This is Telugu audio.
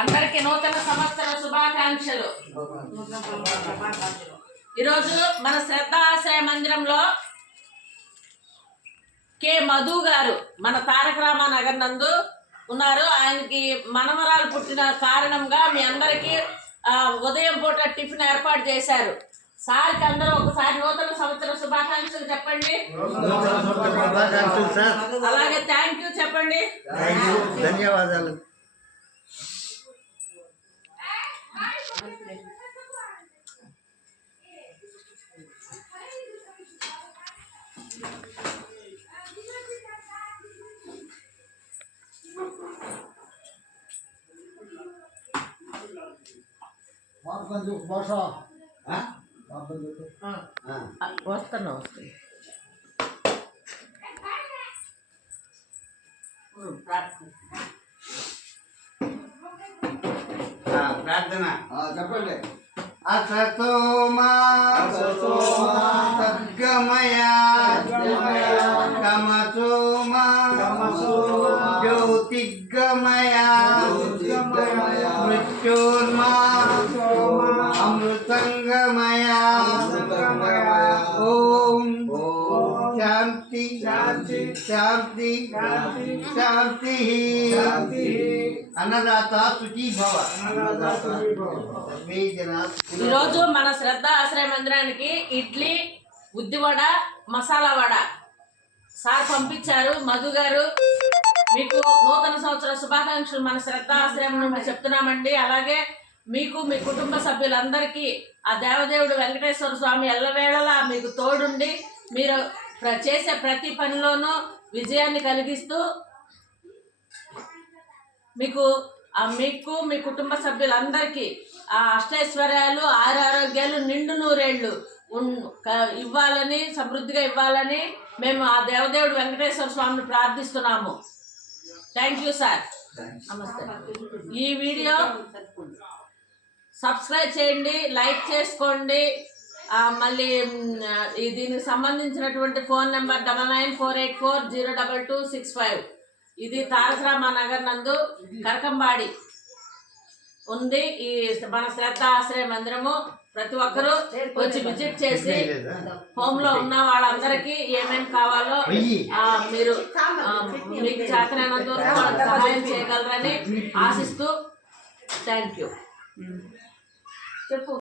అందరికీ నూతన సంవత్సర శుభాకాంక్షలు. ఈరోజు మన శ్రద్ధ ఆశ్రయ మందిరంలో కె మధు గారు మన తారక రామానగర్ నందు ఉన్నారు. ఆయనకి మనమరాలు పుట్టిన కారణంగా మీ అందరికీ ఉదయం పూట టిఫిన్ ఏర్పాటు చేశారు. సార్కి అందరూ ఒకసారి నూతన సంవత్సర శుభాకాంక్షలు చెప్పండి. అలాగే థ్యాంక్ యూ చెప్పండి. ధన్యవాదాలు. వస్తున్నా ప్రార్థన చెప్పండి. అసతోమా సద్గమయ తమసోమా జ్యోతిర్గమయ మృత్యోర్మా అమృతంగమయ. ఓం శాంతి శాంతి శాంతి శాంతి. అన్నదాత సుఖీ భవ. ఈరోజు మన శ్రద్ధ ఆశ్రయ మందిరానికి ఇడ్లీ, ఉద్దివడ, మసాలా వడ సార్ పంపించారు. మధు గారు మీకు నూతన సంవత్సర శుభాకాంక్షలు మన శ్రద్ధ ఆశ్రయం నుండి చెప్తున్నామండి. అలాగే మీకు మీ కుటుంబ సభ్యులందరికీ ఆ దేవదేవుడు వెంకటేశ్వర స్వామి ఎల్లవేళలా మీకు తోడుండి మీరు చేసే ప్రతి పనిలోనూ విజయాన్ని కలిగిస్తూ మీకు మీ కుటుంబ సభ్యులందరికీ ఆ అష్టైశ్వర్యాలు, ఆరోగ్యాలు, నిండు నూరేళ్లు ఇవ్వాలని, సమృద్ధిగా ఇవ్వాలని మేము ఆ దేవదేవుడు వెంకటేశ్వర స్వామిని ప్రార్థిస్తున్నాము. Thank you sir. నమస్తే. ఈ వీడియో సబ్స్క్రైబ్ చేయండి, లైక్ చేసుకోండి. మళ్ళీ దీనికి సంబంధించినటువంటి ఫోన్ నెంబర్ 9948402265. ఇది తారక రామానగర్ నందు కరకంబాడి ఉంది. ఈ మన శ్రద్ధ ఆశ్రయ మందిరము ప్రతి ఒక్కరూ వచ్చి విజిట్ చేసి హోమ్ లో ఉన్న వాళ్ళందరికీ ఏమేమి కావాలో మీరు మీకు చేతనైనంత వరకు వాళ్ళకి సహాయం చేయగలరని ఆశిస్తూ థ్యాంక్ యూ. చెప్పు.